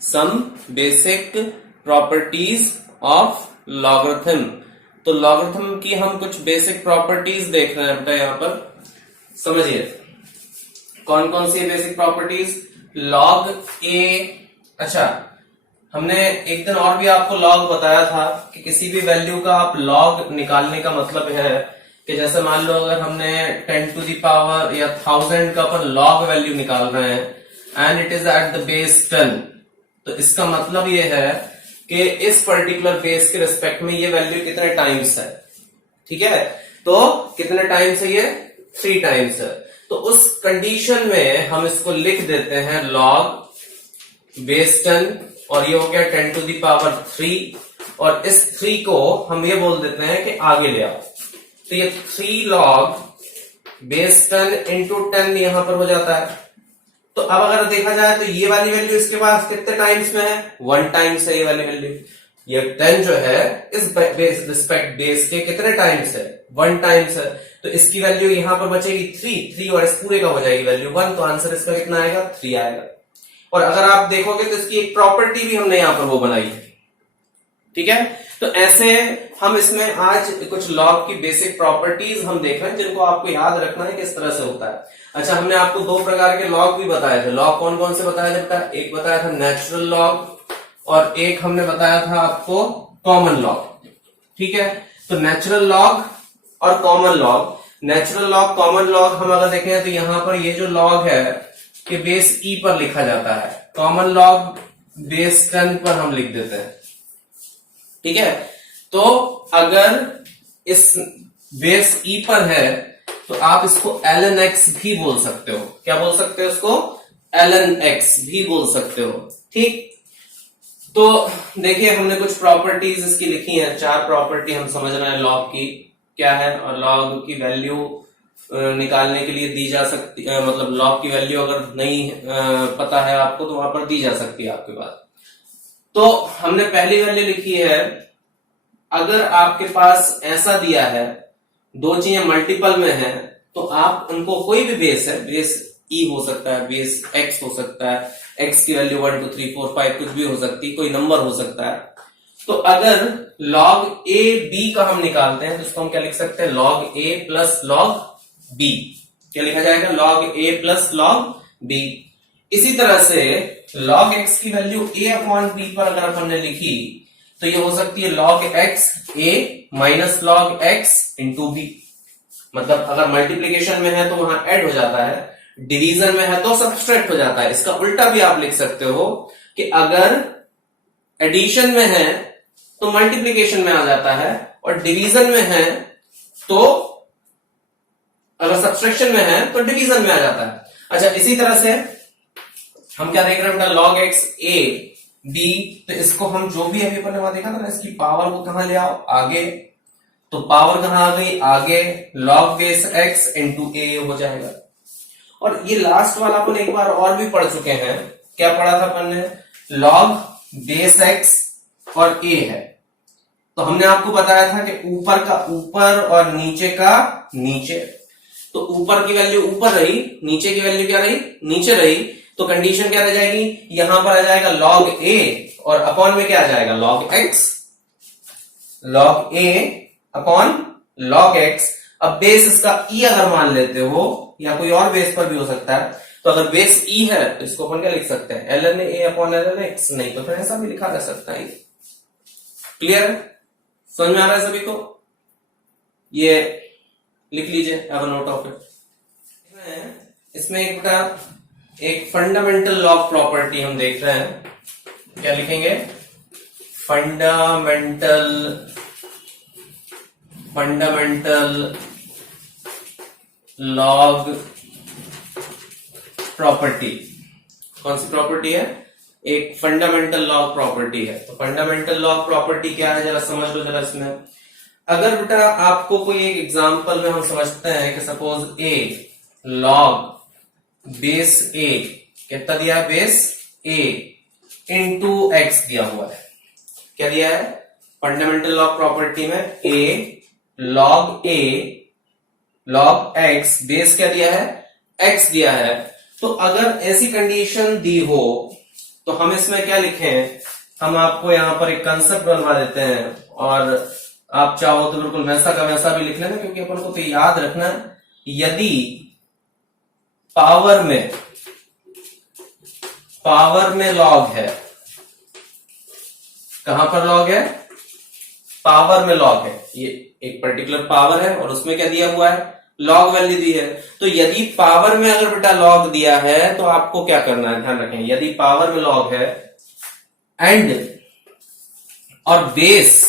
Some basic properties of logarithm. तो logarithm की हम कुछ बेसिक प्रॉपर्टीज देख रहे हैं बेटा, यहां पर समझिए कौन कौन सी बेसिक प्रॉपर्टीज। लॉग ए, अच्छा हमने एक दिन और भी आपको लॉग बताया था कि किसी भी वैल्यू का आप लॉग निकालने का मतलब है कि जैसे मान लो अगर हमने 10 टू द पावर या 1000 का अपन लॉग वैल्यू निकाल रहे हैं and it is at the base 10, तो इसका मतलब ये है कि इस पर्टिकुलर बेस के रिस्पेक्ट में ये वैल्यू कितने टाइम्स है, ठीक है। तो कितने टाइम्स है ये, 3 टाइम्स है। तो उस कंडीशन में हम इसको लिख देते हैं लॉग बेस 10 और ये हो गया 10 टू द पावर 3 और इस 3 को हम ये बोल देते हैं कि आगे ले आओ। तो ये 3 लॉग बेस 10 इंटू 10 यहां पर हो जाता है। तो अब अगर देखा जाए तो ये वाली वैल्यू इसके पास कितने टाइम्स में है, 1 टाइम्स है ये वाली वैल्यू। ये 10 जो है इस रिस्पेक्ट बेस के कितने टाइम्स है, 1 टाइम्स है। तो इसकी वैल्यू यहां पर बचेगी 3 और इस पूरे का हो जाएगी वैल्यू 1। तो आंसर इसका कितना आएगा, 3 आएगा। और अगर आप देखोगे तो इसकी एक प्रॉपर्टी भी हमने यहां पर वो बनाई है, ठीक है। तो ऐसे हम इसमें आज कुछ लॉग की बेसिक प्रॉपर्टीज हम देख रहे हैं जिनको आपको याद रखना है किस तरह से होता है। अच्छा, हमने आपको 2 प्रकार के लॉग भी बताए थे। लॉग कौन कौन से बताया था? एक बताया था नेचुरल लॉग और एक हमने बताया था आपको कॉमन लॉग, ठीक है। तो नेचुरल लॉग और common log, natural log common log हम अगर देखें तो यहां पर ये जो लॉग है कि बेस ई पर लिखा जाता है, कॉमन लॉग बेस 10 पर हम लिख देते हैं, ठीक है। तो अगर इस बेस ई पर है तो आप इसको ln x भी बोल सकते हो। क्या बोल सकते हो इसको? ln x भी बोल सकते हो, ठीक। तो देखिए हमने कुछ प्रॉपर्टीज इसकी लिखी हैं, 4 प्रॉपर्टी हम समझ रहे हैं लॉग की क्या है और लॉग की वैल्यू निकालने के लिए दी जा सकती है, मतलब लॉग की वैल्यू अगर नहीं पता है आपको तो वहां पर दी जा सकती है आपके पास। तो हमने पहली वैल्यू लिखी है, अगर आपके पास ऐसा दिया है 2 चीजें मल्टीपल में है तो आप उनको कोई भी बेस है, बेस ई हो सकता है, बेस एक्स हो सकता है, एक्स की वैल्यू 1 2 3 4 5 कुछ भी हो सकती है, कोई नंबर हो सकता है। तो अगर लॉग ए बी का हम निकालते हैं तो इसको हम क्या लिख सकते हैं, लॉग ए प्लस लॉग बी। क्या लिखा जाएगा, लॉग ए प्लस लॉग बी। इसी तरह से लॉग एक्स की वैल्यू ए अपॉन बी पर अगर अपन ने लिखी तो ये हो सकती है log x a minus log x into b. मतलब अगर मल्टीप्लीकेशन में है तो वहां ऐड हो जाता है, डिवीजन में है तो सब्सट्रैक्ट हो जाता है। इसका उल्टा भी आप लिख सकते हो कि अगर एडिशन में है तो मल्टीप्लीकेशन में आ जाता है और डिवीजन में है तो, अगर सब्सट्रैक्शन में है तो डिवीजन में आ जाता है। अच्छा, इसी तरह से हम क्या देख रहे हैं, लॉग एक्स ए बी, तो इसको हम जो भी अभी अपन ने वहां देखा था ना, इसकी पावर को कहां ले आओ, आगे। तो पावर कहां आ गई, आगे, लॉग बेस एक्स इंटू ए हो जाएगा। और ये लास्ट वाला अपन एक बार और भी पढ़ चुके हैं, क्या पढ़ा था अपन ने, लॉग बेस एक्स और ए है। तो हमने आपको बताया था कि ऊपर का ऊपर और नीचे का नीचे। तो ऊपर की वैल्यू ऊपर रही, नीचे की वैल्यू क्या रही, नीचे रही। तो कंडीशन क्या रह जाएगी, यहां पर आ जाएगा लॉग ए और अपॉन में क्या आ जाएगा, लॉग एक्स, लॉग ए अपॉन लॉग एक्स। अब बेस इसका ई अगर मान लेते हो या कोई और बेस पर भी हो सकता है, तो अगर बेस ई है तो इसको अपन क्या लिख सकते हैं, ln a upon ln x। नहीं तो फिर ऐसा भी लिखा जा सकता है। क्लियर, समझ में आ रहा है सभी को? ये लिख लीजिए, have a note of it. इसमें एक फंडामेंटल लॉग प्रॉपर्टी हम देख रहे हैं, क्या लिखेंगे, फंडामेंटल लॉग प्रॉपर्टी। कौन सी प्रॉपर्टी है, एक फंडामेंटल लॉग प्रॉपर्टी है। तो फंडामेंटल लॉग प्रॉपर्टी क्या है, जरा समझ लो जरा इसमें। अगर बेटा आपको कोई एक एग्जांपल में हम समझते हैं कि सपोज ए लॉग बेस ए, कितना दिया है, बेस ए इंटू एक्स दिया हुआ है। क्या दिया है फंडामेंटल लॉग प्रॉपर्टी में, ए लॉग एक्स, बेस क्या दिया है, एक्स दिया है। तो अगर ऐसी कंडीशन दी हो तो तो हम इसमें क्या लिखे हैं, हम आपको यहां पर एक कंसेप्ट बनवा देते हैं और आप चाहो तो बिल्कुल वैसा का वैसा भी लिख लेना, क्योंकि अपन को तो याद रखना है, यदि पावर में लॉग है, कहां पर लॉग है, पावर में लॉग है, ये एक पर्टिकुलर पावर है और उसमें क्या दिया हुआ है, लॉग वैल्यू दी है। तो यदि पावर में अगर बेटा लॉग दिया है तो आपको क्या करना है, ध्यान रखें, यदि पावर में लॉग है एंड और बेस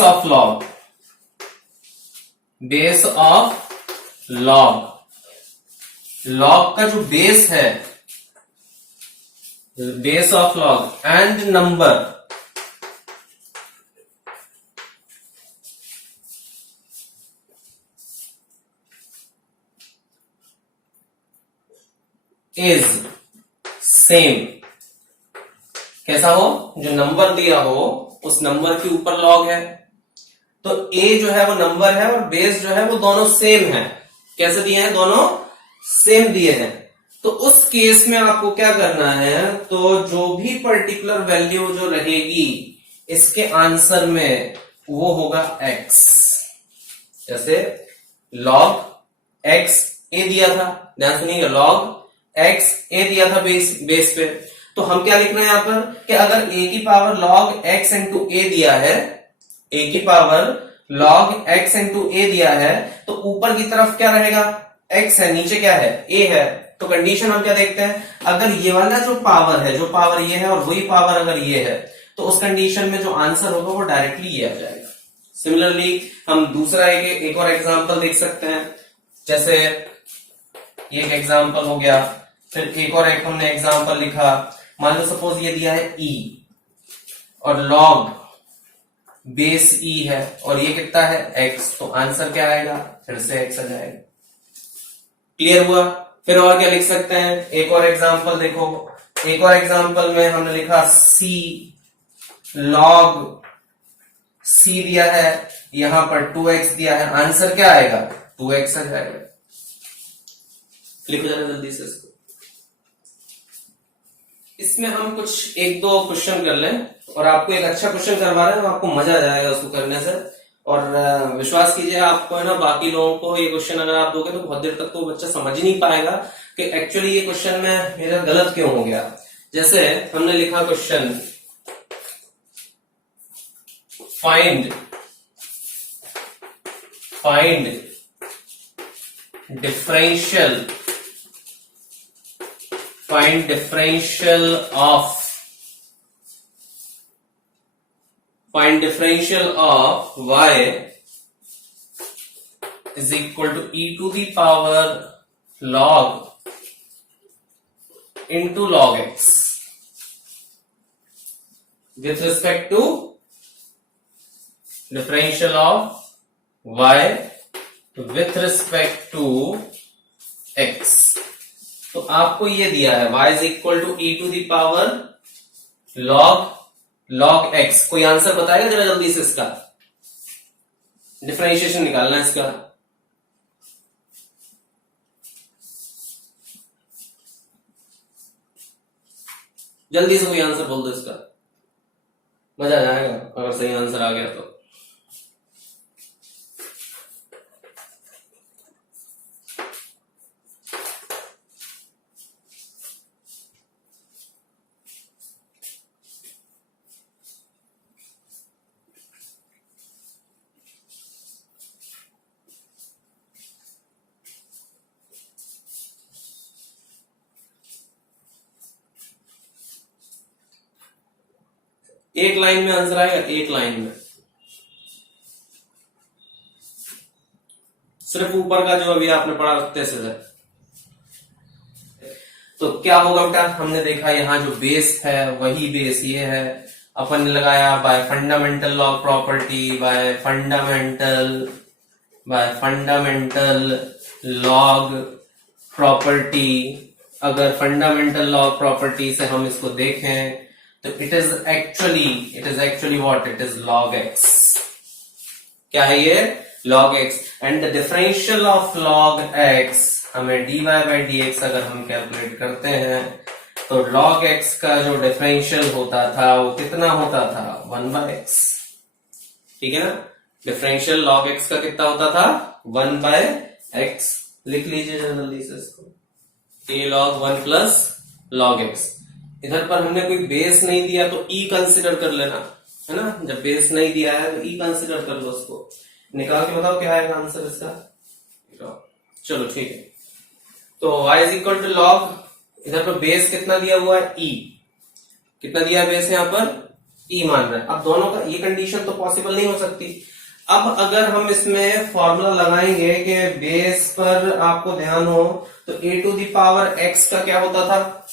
ऑफ लॉग का जो बेस है, base of log and number is same, कैसा हो, जो नंबर दिया हो उस नंबर के ऊपर लॉग है, तो a जो है वो नंबर है और बेस जो है वो दोनों सेम है। कैसे दिए हैं, दोनों सेम दिए हैं। तो उस केस में आपको क्या करना है, तो जो भी पर्टिकुलर वैल्यू जो रहेगी इसके आंसर में वो होगा x। जैसे log x a दिया था, ध्यान सुनिएगा, log x a दिया था बेस पे, तो हम क्या लिखना है यहां पर कि अगर a की power log x into a दिया है, a की power log x into a दिया है, तो ऊपर की तरफ क्या रहेगा, x है, नीचे क्या है, a है। तो कंडीशन हम क्या देखते हैं, अगर ये वाला जो पावर है, जो पावर ये है और वही पावर अगर ये है, तो उस कंडीशन में जो आंसर होगा वो डायरेक्टली ये आ जाएगा। सिमिलरली हम दूसरा एक और एग्जांपल देख सकते हैं, जैसे ये एक एग्जांपल हो गया, फिर एक और एक हमने एग्जांपल लिखा, मान लो सपोज ये दिया है e और log बेस e है और ये कितना है x, तो आंसर क्या आएगा, फिर से x आ जाएगा। क्लियर हुआ। फिर और क्या लिख सकते हैं, एक और एग्जांपल देखो, एक और एग्जांपल में हमने लिखा c log c दिया है, यहां पर 2x दिया है, आंसर क्या आएगा, 2x आ जाएगा। लिखो जरा जल्दी से इसको। इसमें हम कुछ एक दो क्वेश्चन कर लें और आपको एक अच्छा क्वेश्चन करवा रहे हैं, आपको मजा आ जाएगा उसको करने से। और विश्वास कीजिए आपको है ना, बाकी लोगों को ये क्वेश्चन अगर आप दोगे तो बहुत देर तक तो बच्चा समझ ही नहीं पाएगा कि एक्चुअली ये क्वेश्चन में मेरा गलत क्यों हो गया। जैसे हमने लिखा question, find differential of y is equal to e to the power log into log x with respect to differential of y with respect to x। तो आपको ये दिया है y is equal to e to the power log x। कोई answer बताएगा जरा जल्दी से, इसका डिफरेंशिएशन निकालना है इसका। जल्दी से कोई आंसर बोल दो इसका, मजा आ जाएगा अगर सही आंसर आ गया तो। एक लाइन में आंसर आएगा, एक लाइन में, सिर्फ ऊपर का जो अभी आपने पढ़ा उतने से है। तो क्या होगा बेटा, हमने देखा यहां जो बेस है वही बेस ये है, अपन ने लगाया bye fundamental law property, bye fundamental log property. अगर फंडामेंटल लॉ प्रॉपर्टी से हम इसको देखें तो it is actually what, it is log x। क्या है ये, log x। And the differential of log x हमें dy बाई dx अगर हम कैलकुलेट करते हैं तो log x का जो डिफरेंशियल होता था वो कितना होता था 1/x। ठीक है ना, डिफरेंशियल log x का कितना होता था 1/x। लिख लीजिए जल्दी से इसको, a log 1 plus log x। इधर पर हमने कोई बेस नहीं दिया तो e कंसिडर कर लेना, है ना। जब बेस नहीं दिया है तो e कंसिडर कर लो, उसको निकाल के बताओ क्या आएगा आंसर इसका। चलो ठीक है, तो y is equal to log, इधर पर बेस कितना दिया हुआ है e, कितना दिया है बेस यहाँ पर e मान रहा है। अब दोनों का ये कंडीशन तो पॉसिबल नहीं हो सकती। अब अगर हम इसमें फॉर्मूला लगाएंगे कि बेस पर आपको ध्यान हो तो a to the power x का क्या होता था,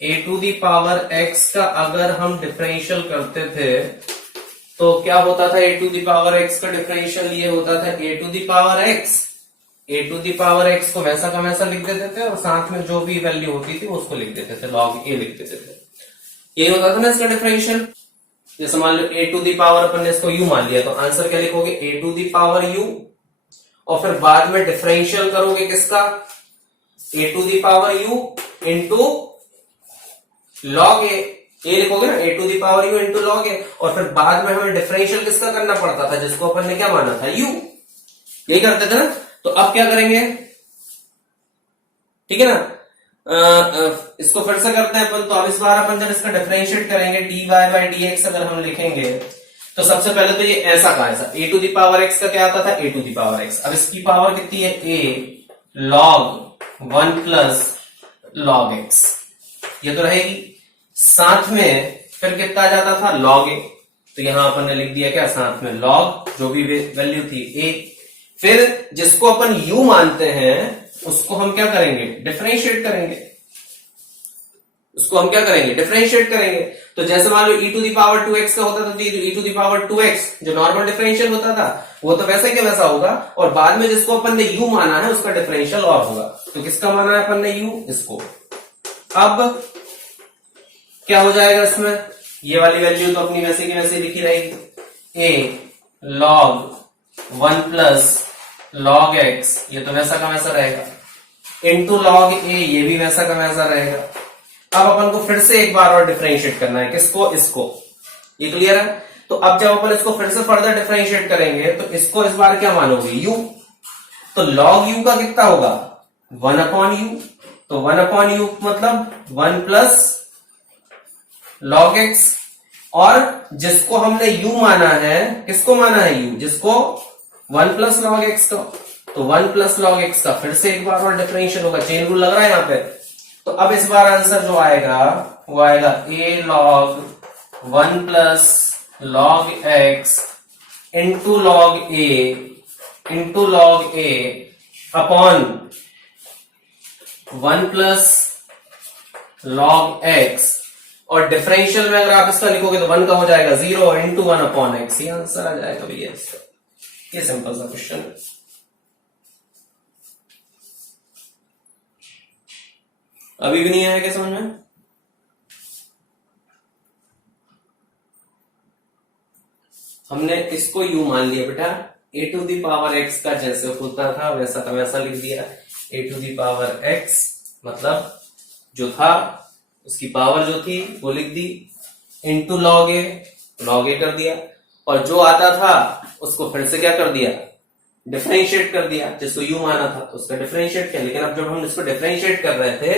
a to the power x का अगर हम डिफरेंशियल करते थे तो क्या होता था, a to the power x का डिफरेंशियल ये होता था a to the power x। a to the power x को वैसा का वैसा लिख देते थे और साथ में जो भी वैल्यू होती थी उसको लिख देते थे, log a लिख देते थे। ये होता था ना इसका डिफरेंशियल। जैसे मान लो a टू दी पावर अपन ने इसको u मान लिया तो आंसर क्या लिखोगे a to the power u, और फिर बाद में डिफरेंशियल करोगे किसका a to the power u into log a लिखोगे ना a to the power u into log a, और फिर बाद में हमें डिफरेंशियल किसका करना पड़ता था जिसको अपन ने क्या माना था u, यही करते थे ना। तो अब क्या करेंगे, ठीक है ना, इसको फिर से करते हैं अपन। तो अब इस बार अपन जब इसका डिफरेंशिएट करेंगे dy बाई dx अगर हम लिखेंगे तो सबसे पहले तो ये ऐसा का ऐसा a to the power x का क्या आता था a to the power x। अब इसकी पावर कितनी है a log 1 plus log x, ये तो रहेगी। साथ में फिर कितना आ जाता था log a, तो यहां अपन ने लिख दिया क्या साथ में log जो भी वैल्यू थी a। फिर जिसको अपन u मानते हैं उसको हम क्या करेंगे डिफरेंशिएट करेंगे, उसको हम क्या करेंगे डिफरेंशिएट करेंगे। तो जैसे मान लो e to the power 2x का होता था तो e to the power 2x जो नॉर्मल डिफरेंशियल होता था वो तो वैसे के वैसा होगा, और बाद में जिसको अपन ने u माना है उसका डिफरेंशियल और होगा। तो किसका माना है अपन ने u, इसको। अब क्या हो जाएगा इसमें, ये वाली वैल्यू तो अपनी वैसे की वैसे लिखी रहेगी a log 1 plus log x, ये तो वैसा का वैसा रहेगा, इंटू log a, ये भी वैसा का वैसा रहेगा। अब अपन को फिर से एक बार और डिफरेंशिएट करना है, किसको, इसको। ये क्लियर है। तो अब जब अपन इसको फिर से फर्दर डिफरेंशिएट करेंगे तो इसको इस बार क्या मानोगे u, तो log u का कितना होगा 1 अपॉन u, तो 1 अपॉन u मतलब 1 प्लस log x, और जिसको हमने u माना है, किसको माना है u, जिसको 1 प्लस log x का, तो 1 प्लस log x का फिर से एक बार और डिफरेंशियल होगा, चेन रूल लग रहा है यहां पे। तो अब इस बार आंसर जो आएगा वो आएगा a log 1 plus log x into log a upon 1 plus log x, और डिफरेंशियल में अगर आप इसका लिखोगे तो 1 का हो जाएगा 0 इंटू 1 अपॉन x, ये आंसर आ जाएगा भैया इसका। ये सिंपल सा क्वेश्चन है। अभी भी नहीं आया क्या समझ में? हमने इसको u मान लिया बेटा, a to the power x का जैसे होता था वैसा का वैसा लिख दिया। a to the power x मतलब जो था उसकी पावर जो थी वो लिख दी, इंटू log a कर दिया, और जो आता था उसको फिर से क्या कर दिया डिफरेंशिएट कर दिया, जिसको u माना था तो उसका डिफरेंशिएट किया। लेकिन अब जब हम इसको डिफरेंशिएट कर रहे थे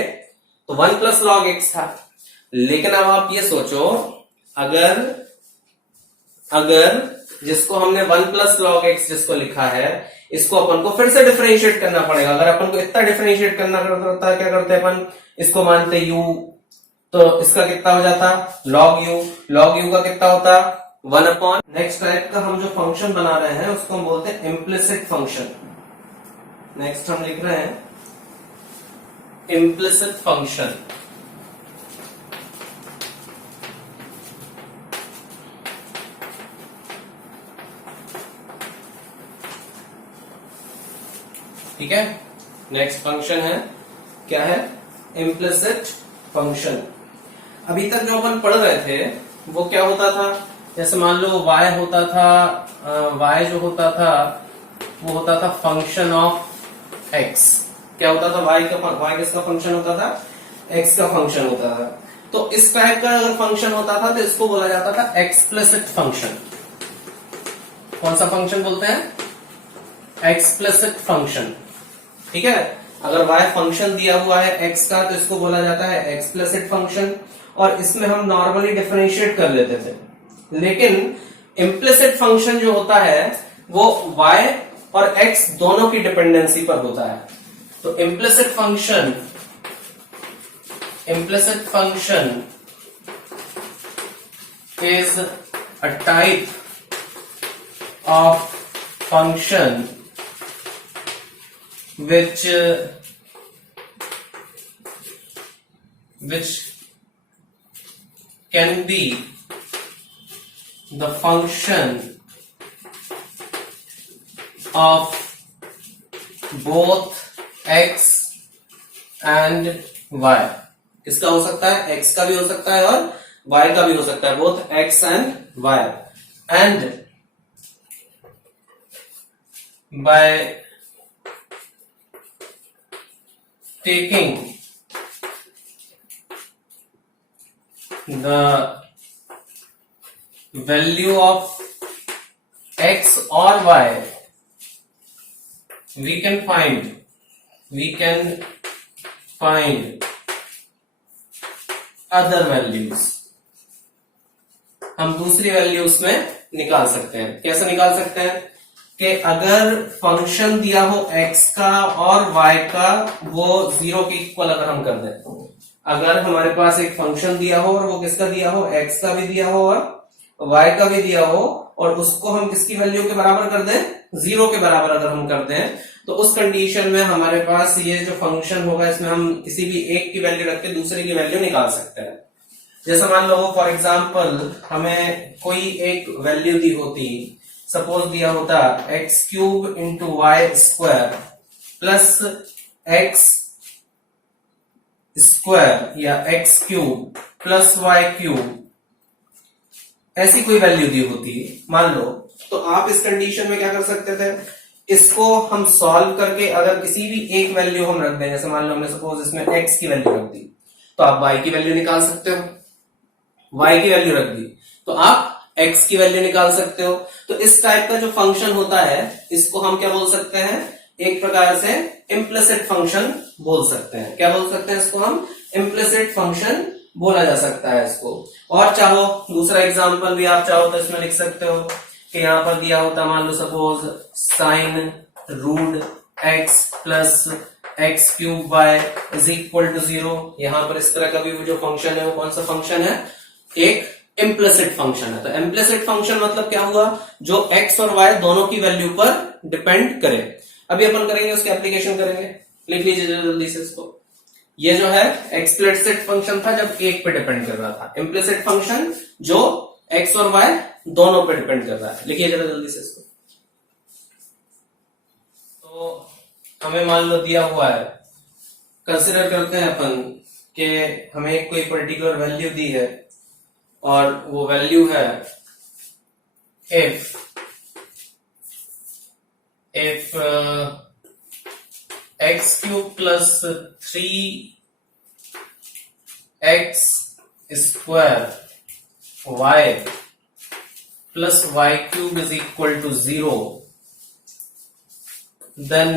तो 1 प्लस log x था। लेकिन अब आप ये सोचो, अगर जिसको हमने 1 प्लस log x जिसको लिखा है इसको अपन को फिर से डिफरेंशिएट करना पड़ेगा। अगर अपन को इतना डिफरेंशिएट करना पड़ता है, क्या करते हैं अपन, इसको मानते u, तो इसका कितना हो जाता log u का कितना होता 1 अपॉन। नेक्स्ट टाइप का हम जो फंक्शन बना रहे हैं उसको हम बोलते हैं इम्प्लिसिट फंक्शन। नेक्स्ट हम लिख रहे हैं इम्प्लिसिट फंक्शन। ठीक है, नेक्स्ट फंक्शन है, क्या है, इम्प्लिसिट फंक्शन। अभी तक जो अपन पढ़ रहे थे वो क्या होता था, जैसे मान लो y होता था, y जो होता था वो होता था फंक्शन ऑफ एक्स क्या होता था, वाई किसका फंक्शन होता था, एक्स का फंक्शन होता था। तो इस टाइप का अगर फंक्शन होता था तो इसको बोला जाता था एक्सप्लिसिट फंक्शन। कौन सा फंक्शन बोलते हैं, एक्सप्लिसिट फंक्शन। ठीक है, अगर y फंक्शन दिया हुआ है x का तो इसको बोला जाता है एक्सप्लिसिट फंक्शन, और इसमें हम नॉर्मली डिफरेंशिएट कर लेते थे। लेकिन इम्प्लिसिट फंक्शन जो होता है वो y और x दोनों की डिपेंडेंसी पर होता है। तो implicit function is a type of function which can be the function of both x and y। किसका हो सकता है, x का भी हो सकता है और y का भी हो सकता है, both x and y, and by taking the value of x or y, we can find other values। हम दूसरी वैल्यूज में निकाल सकते हैं। कैसे निकाल सकते हैं कि अगर फंक्शन दिया हो x का और y का, वो 0 के इक्वल अगर हम कर दें, अगर हमारे पास एक फंक्शन दिया हो और वो किसका दिया हो, x का भी दिया हो और y का भी दिया हो, और उसको हम किसकी वैल्यू के बराबर कर दें, 0 के बराबर अगर हम कर दें, तो उस कंडीशन में हमारे पास ये जो फंक्शन होगा इसमें हम किसी भी एक की वैल्यू रख के दूसरे की वैल्यू निकाल सकते हैं। जैसे मान लो फॉर एग्जाम्पल हमें कोई एक वैल्यू दी होती, सपोज दिया होता x cube into y square plus x square या x cube plus y cube, ऐसी कोई वैल्यू दी होती मान लो, तो आप इस कंडीशन में क्या कर सकते थे, इसको हम सॉल्व करके अगर किसी भी एक वैल्यू हम रख दें, जैसे मान लो हमने सपोज इसमें x की वैल्यू रख दी, तो आप y की वैल्यू निकाल सकते हो। y की वैल्यू रख दी तो आप x की वैल्यू निकाल सकते हो। तो इस टाइप का जो फंक्शन होता है इसको हम क्या बोल सकते हैं, एक प्रकार से इम्प्लिसिट फंक्शन बोल सकते हैं। क्या बोल सकते हैं इसको हम, इम्प्लिसिट फंक्शन बोला जा सकता है इसको। और चाहो दूसरा एग्जांपल भी आप चाहो तो इसमें लिख सकते हो कि यहां पर दिया होता मान लो suppose sine root x plus x cube y is equal to 0। यहां पर इस तरह का भी जो फंक्शन है वो कौन सा फंक्शन है, एक इम्प्लिसिट फंक्शन है। तो इम्प्लिसिट फंक्शन मतलब क्या हुआ, जो x और y दोनों की वैल्यू पर डिपेंड करे। अभी अपन करेंगे उसकी एप्लीकेशन करेंगे, लिख लीजिए जल्दी से इसको। ये जो है एक्सप्लिसिट फंक्शन था जब एक पे डिपेंड कर रहा था, इम्प्लिसिट फंक्शन जो x और y दोनों पे डिपेंड कर रहा है। लिखिए जरा जल्दी से इसको। तो हमें मान लो दिया हुआ है, कंसिडर करते हैं अपन कि हमें कोई पर्टिकुलर वैल्यू दी है और वो वैल्यू है if x cube plus 3x square y plus y cube is equal to 0, then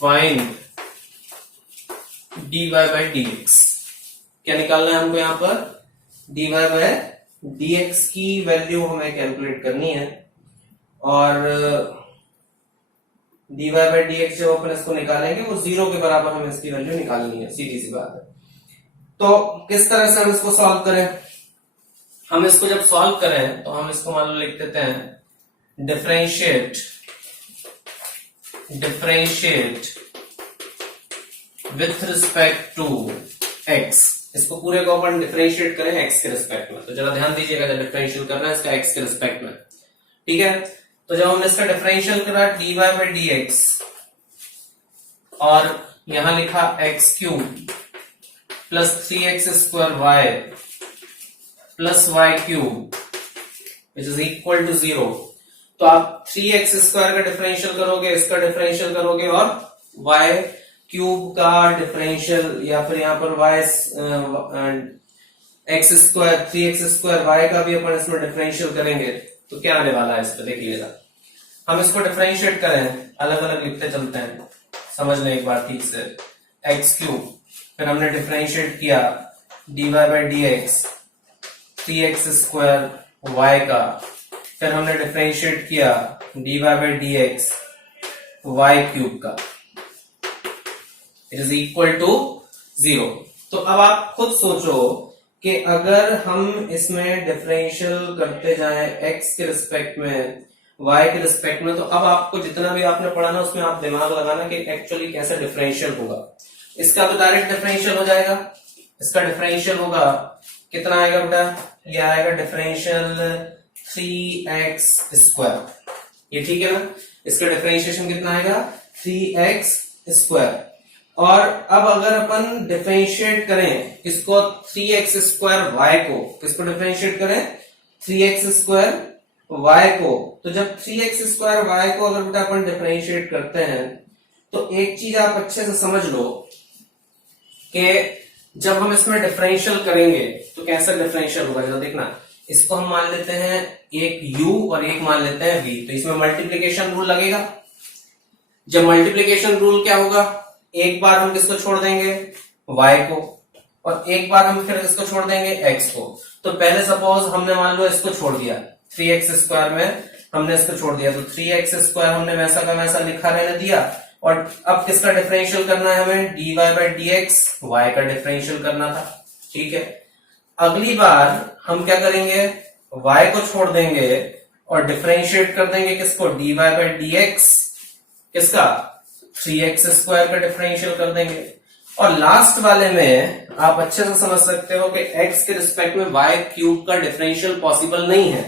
find dy by dx। क्या निकालना है हमको यहाँ पर, dy by dx की वैल्यू हमें कैलकुलेट करनी है, और dy by dx जब अपन इसको निकालेंगे वो 0 के बराबर हमें इसकी वैल्यू निकालनी है, सीधी सी बात है। तो किस तरह से हम इसको सॉल्व करें, हम इसको जब सॉल्व करें तो हम इसको मान लो लिख देते हैं differentiate with respect to x। इसको पूरे को अपन डिफरेंशिएट करें x के रिस्पेक्ट में। तो जरा ध्यान दीजिएगा जब डिफरेंशियल कर रहे हैं इसका x के रिस्पेक्ट में, ठीक है। तो जब हमने इसका डिफरेंशियल करा dy by dx और यहां लिखा x cube plus 3x square y plus y cube which is equal to 0, तो आप 3x स्क्वायर का डिफरेंशियल करोगे, इसका डिफरेंशियल करोगे और y क्यूब का डिफरेंशियल, या फिर यहाँ पर y x square 3x square y का भी अपन इसमें डिफरेंशियल करेंगे तो क्या आने वाला है इस पे देखिएगा। हम इसको डिफरेंशिएट करें, अलग अलग लिखते चलते हैं, समझ लें एक बार ठीक से। एक्स क्यूब, फिर हमने डिफरेंशिएट किया dy by D x 3x square y का, फिर हमने डिफरेंशिएट किया dy by D x y cube का, इट इज इक्वल टू 0। तो अब आप खुद सोचो कि अगर हम इसमें डिफरेंशियल करते जाएं x के रिस्पेक्ट में, y के रिस्पेक्ट में, तो अब आपको जितना भी आपने पढ़ा ना उसमें आप दिमाग लगाना कि एक्चुअली कैसे डिफरेंशियल होगा। इसका तो डायरेक्ट डिफरेंशियल हो जाएगा, इसका डिफरेंशियल होगा कितना आएगा बेटा, ये आएगा डिफरेंशियल 3x स्क्वायर, ये ठीक है ना। इसका डिफरेंशिएशन कितना आएगा 3x स्क्वायर। और अब अगर अपन डिफरेंशिएट करें इसको 3x स्क्वायर y को, किसको डिफरेंशिएट करें 3x स्क्वायर y को, तो जब 3x स्क्वायर y को अगर बेटा अपन डिफरेंशिएट करते हैं तो एक चीज आप अच्छे से समझ लो कि जब हम इसमें डिफरेंशियल करेंगे तो कैसा डिफरेंशियल होगा। जरा देखना, इसको हम मान लेते हैं एक u और एक मान लेते हैं v, तो इसमें मल्टीप्लीकेशन रूल लगेगा। जब मल्टीप्लीकेशन रूल क्या होगा, एक बार हम किसको छोड़ देंगे y को, और एक बार हम फिर इसको छोड़ देंगे x को। तो पहले सपोज हमने मान लो इसको छोड़ दिया 3x स्क्वायर में, हमने इसको छोड़ दिया, तो 3x स्क्वायर हमने वैसा का वैसा लिखा रहने दिया। और अब किसका डिफरेंशियल करना है हमें, dy by D x y का डिफरेंशियल करना था, ठीक है। अगली बार हम क्या करेंगे, y को छोड़ देंगे और डिफरेंशिएट कर देंगे किसको, dy बाई डी एक्स किसका 3x स्क्वायर का डिफरेंशियल कर देंगे। और लास्ट वाले में आप अच्छे से समझ सकते हो कि x के रिस्पेक्ट में y क्यूब का डिफरेंशियल पॉसिबल नहीं है,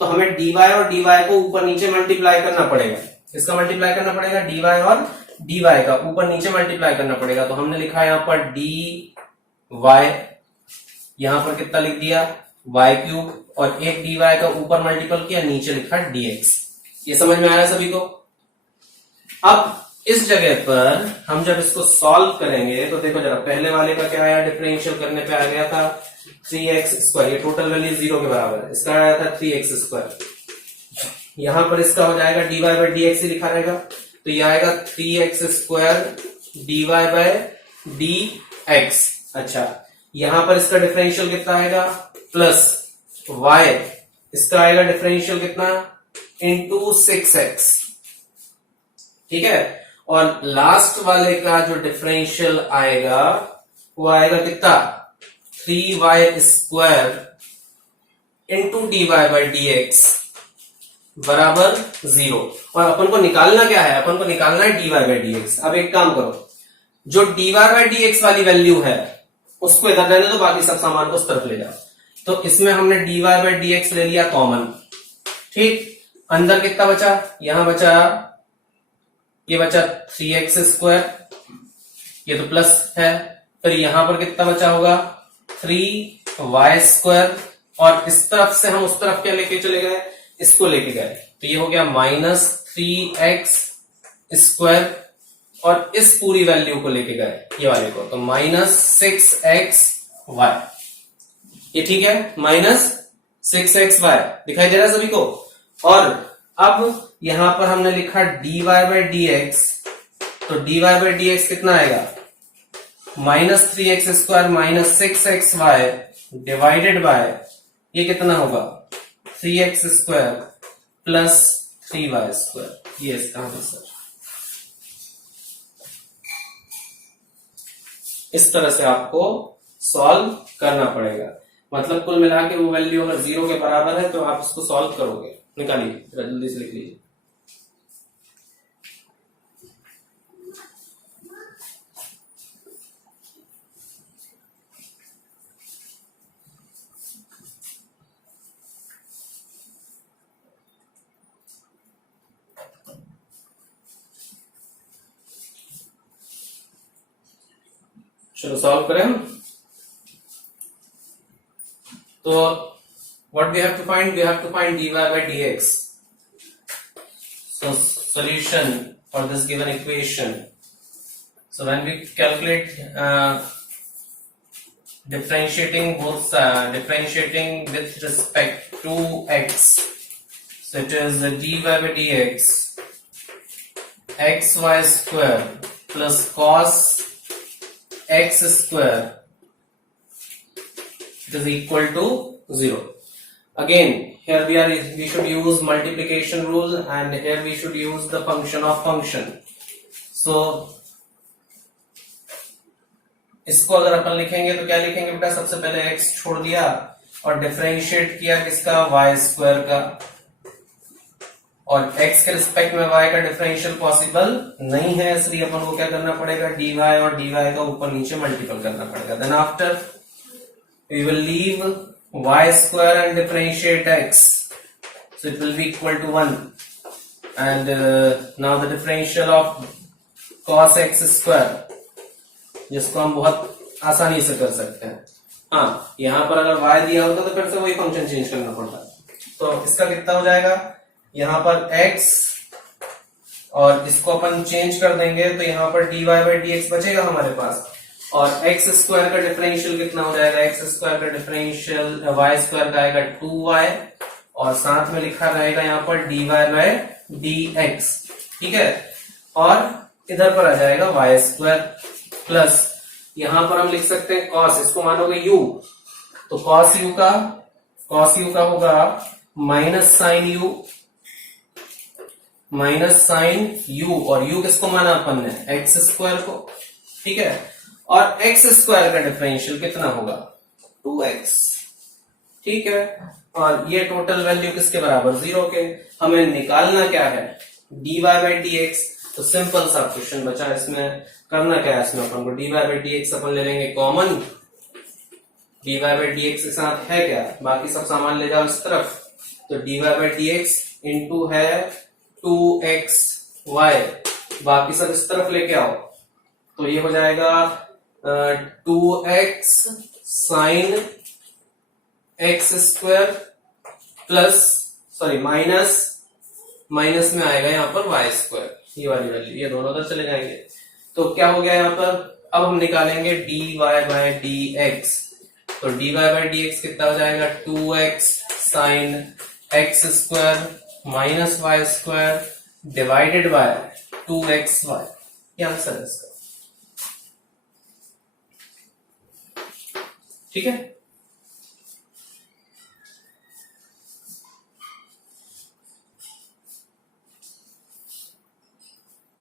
तो हमें dy और dy को ऊपर नीचे मल्टीप्लाई करना पड़ेगा। इसका मल्टीप्लाई करना पड़ेगा dy और dy का ऊपर नीचे मल्टीप्लाई करना पड़ेगा। तो हमने लिखा यहाँ पर dy, यहां पर कितना लिख दिया y क्यूब, और एक dy का ऊपर मल्टीपल किया, नीचे लिखा dx। ये समझ में आया सभी को। अब इस जगह पर हम जब इसको सॉल्व करेंगे तो देखो जरा, पहले वाले का क्या आया, डिफरेंशियल करने पे आ गया था 3x स्क्वायर, ये टोटल वैल्यू 0 के बराबर है, इसका आया था 3x स्क्वायर। यहां पर इसका हो जाएगा dy बाई डी एक्स ही लिखा रहेगा, तो ये आएगा 3x square dy by D x. अच्छा, यहां पर इसका डिफरेंशियल कितना आएगा, प्लस y, इसका आएगा डिफरेंशियल कितना इंटू 6x, ठीक है। और लास्ट वाले का जो डिफरेंशियल आएगा वो आएगा कितना 3y square into dy by D x बराबर 0। और अपन को निकालना क्या है, अपन को निकालना है dy बाई डी एक्स। अब एक काम करो, जो dy बाई डी एक्स वाली वैल्यू है उसको इधर रहने दो, बाकी सब सामान को उस तरफ ले जाओ। तो इसमें हमने dy बाई डी एक्स ले लिया कॉमन, ठीक। अंदर कितना बचा, यहां बचा, ये बचा 3x स्क्वायर, ये तो प्लस है, फिर यहां पर कितना बचा होगा 3y स्क्वायर, और इस तरफ से हम उस तरफ क्या लेके चले गए, इसको लेके गए, तो ये हो गया माइनस 3x स्क्वायर, और इस पूरी वैल्यू को लेके गए ये वाले को, तो माइनस 6xy, ये ठीक है, माइनस 6xy दिखाई दे रहा है सभी को। और अब यहां पर हमने लिखा dy बाई डी एक्स, तो dy बाई डी एक्स कितना आएगा, minus 3x square minus 6xy divided by ये कितना होगा 3x square plus 3y square. ये इसका आंसर। इस तरह से आपको सॉल्व करना पड़ेगा। मतलब कुल मिला के वो वैल्यू अगर 0 के बराबर है तो आप इसको सॉल्व करोगे। निकालिए, जल्दी से लिख लीजिए। चलो सॉल्व करें। तो what we have to find dy by dx। solution for this given equation. So when we calculate differentiating with respect to x, so it is dy by dx xy square plus cos x square, it is equal to 0. Again, here we should use multiplication rule, and here we should use the function of function. So इसको अगर अपन लिखेंगे तो क्या लिखेंगे बेटा, सबसे पहले x छोड़ दिया और डिफरेंशिएट किया किसका, y स्क्वायर का, और x के रिस्पेक्ट में y का डिफरेंशियल पॉसिबल नहीं है, इसलिए अपन को क्या करना पड़ेगा, dy और dy का ऊपर नीचे मल्टीपल करना पड़ेगा. Then after we will leave y square and differentiate x, so it will be equal to 1, and now the differential of cos x square, जिसको हम बहुत आसानी से कर सकते हैं. हाँ, यहां पर अगर y दिया होता तो फिर से वही फंक्शन चेंज करना पड़ता. तो इसका कितना हो जाएगा, यहां पर x और इसको अपन चेंज कर देंगे तो यहां पर dy by dx बचेगा हमारे पास, और x स्क्वायर का डिफरेंशियल कितना हो जाएगा, x स्क्वायर का डिफरेंशियल y स्क्वायर का आएगा 2y, और साथ में लिखा रहेगा यहाँ पर dy by dx. ठीक है, और इधर पर आ जाएगा y स्क्वायर प्लस, यहां पर हम लिख सकते हैं cos, इसको मानोगे u, तो cos u का होगा माइनस साइन u, और u किसको माना अपन ने, x स्क्वायर को. ठीक है, और x स्क्वायर का डिफरेंशियल कितना होगा, 2x. ठीक है, और ये टोटल वैल्यू किसके बराबर, 0 के. हमें निकालना क्या है, dy by dx. तो सिंपल सा क्वेश्चन बचा, इसमें करना क्या है, इसमें अपन को dy by dx अपन ले लेंगे कॉमन, dy by dx के साथ है क्या, बाकी सब सामान ले जाओ इस तरफ, तो dy by dx इंटू है 2xy, बाकी सब इस तरफ लेके आओ, तो ये हो जाएगा 2x sine x square plus, sorry minus में आएगा यहाँ पर y स्क्वायर, ये वाली वैल्यू, ये दोनों उधर चले जाएंगे. तो क्या हो गया यहाँ पर, अब हम निकालेंगे dy by dx. तो dy by dx कितना हो जाएगा, 2x sine x square minus y square divided by 2xy. ये आंसर है इसका. ठीक है.